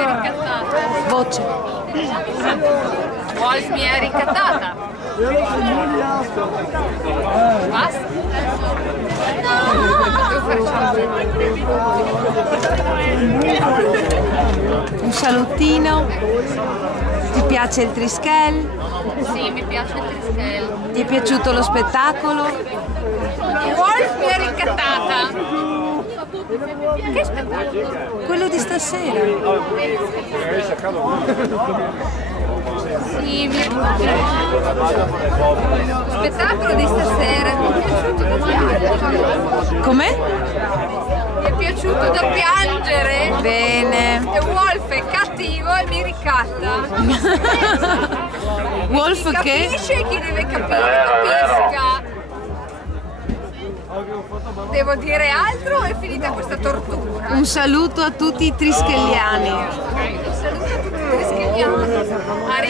è ricattata. Voce. Wolf mi è ricattata. Basta? Devo fare Un salutino. Ti piace il Triskel? Sì, mi piace il Triskel. Ti è piaciuto lo spettacolo? Wolf mi è ricattata. Che spettacolo? Quello di stasera. Sì, mi è piaciuto. Lo spettacolo di stasera mi è piaciuto da piangere. Com'è? Mi è piaciuto da piangere. Bene. E Wolf è cattivo e mi ricatta. Wolf Chi che? capisce, chi deve capire, capisca. Devo dire altro o è finita questa tortura? Un saluto a tutti i trischelliani. Un saluto a tutti i trischelliani. A